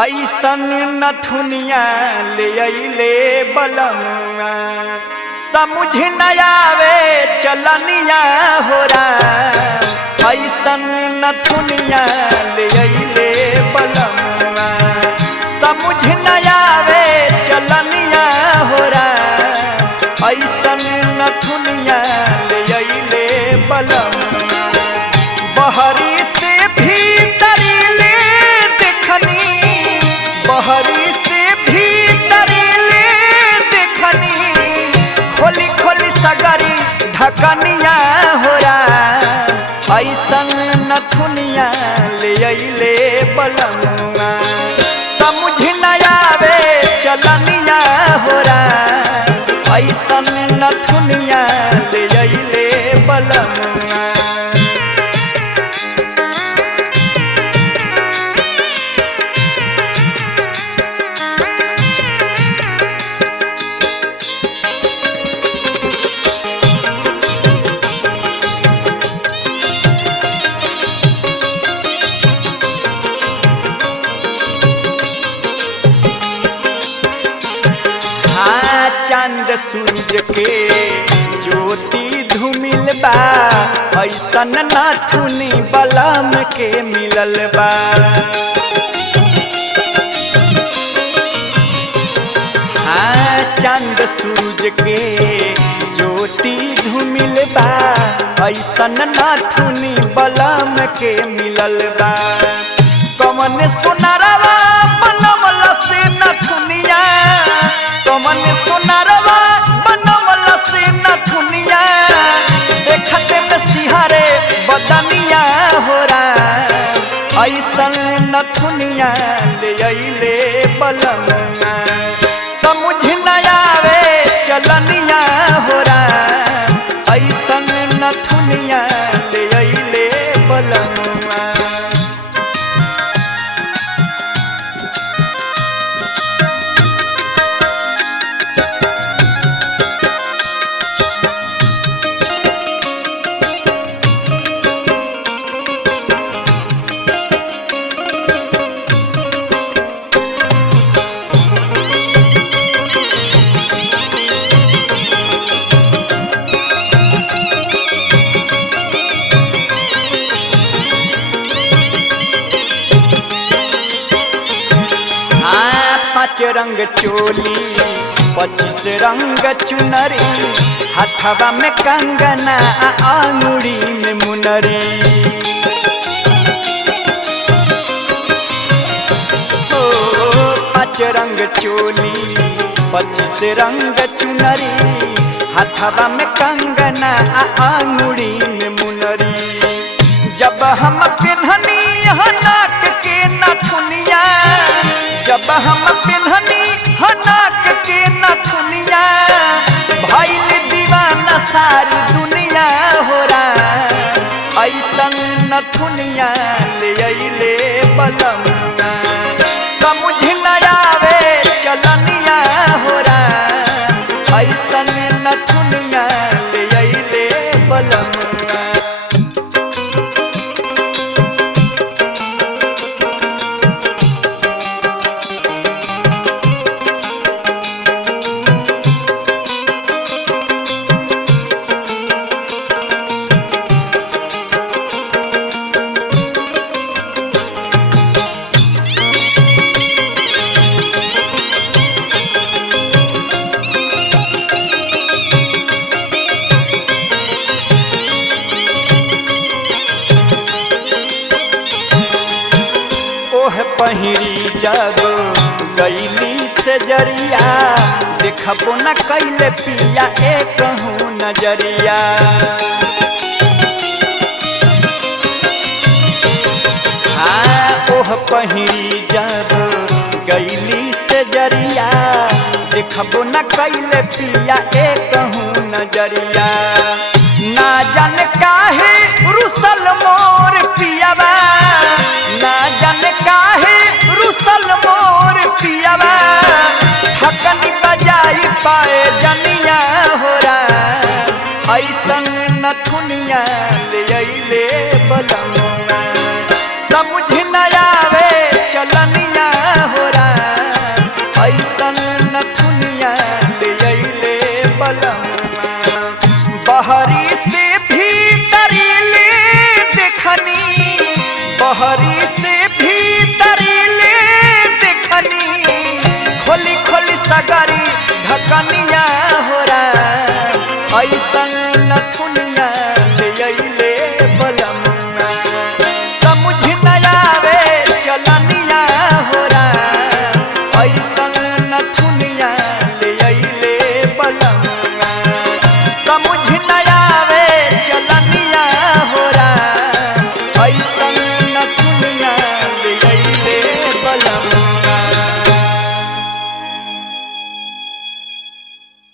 ऐसन नथुनिया ले अइले बलमुआ समझ न आवे चलनिया हो राम। ऐसन नथुनिया ले अइले बलमुआ समझ न आवे चलनिया हो राम। ऐसन नथुनिया ले अइले बलमुआ बहरी से भीतरी ले देखनी बहरी से भीतर ले देखनी खोली खोली सगरी ढकनिया हो राम। ऐसन नथुनिया ले अइले बलमुआ समझ न आवे चलनिया हो राम। ऐसन नथुनिया ले अइले बलमुआ चांद सूरज के ज्योति धूमिल बा ऐसन नाथुनी बलम के मिलल बा। चांद सूरज के ज्योति धूमिल बा ऐसन नाथुनी बलम के मिलल बा। कमन सुनरवा बनमल से नथुनिया कमन सुनरवा बनमल से नथुनिया देखते में सिहारे बदनिया हो राम। ऐसन नथुनिया ले अइले बलमुआ समझ न आवे चलनिया हो राम। ऐसन नथुनिया ले अइले बलमुआ पाँच रंग चोली 25 रंग चुनरी हथवा में कंगना आंगुरी में मुनरी। ओ 5 रंग चोली 25 रंग चुनरी हथवा में कंगना आंगुरी में मुनरी। जब हम पिन्हनी नाक के नथुनिया जब हम पिन्हनी नाक के नथुनिया भइल दीवाना सारी दुनिया हो राम। ऐसन नथुनिया ले अइले बलमुआ समझ न आवे चलनिया हो राम। ऐसन नथुनिया ले अइले बलमुआ पहिरी जब गईली से जरिया देखबो न कैले पिया एक नजरिया। ओह पहिरी जब गईली से जरिया देखबो न कैले पिया एक नजरिया। ना जान काहे रुसल मोर पियावा ना जान काहे रुसल मोर पियावा ठकनी बजाई पाए जनिया हो राम। ऐसन नथुनिया ले अइले बलमुआ समझ न आवे चलनिया बहरी से भीतरी ले देखनी खोली खोली सगरी ढकनी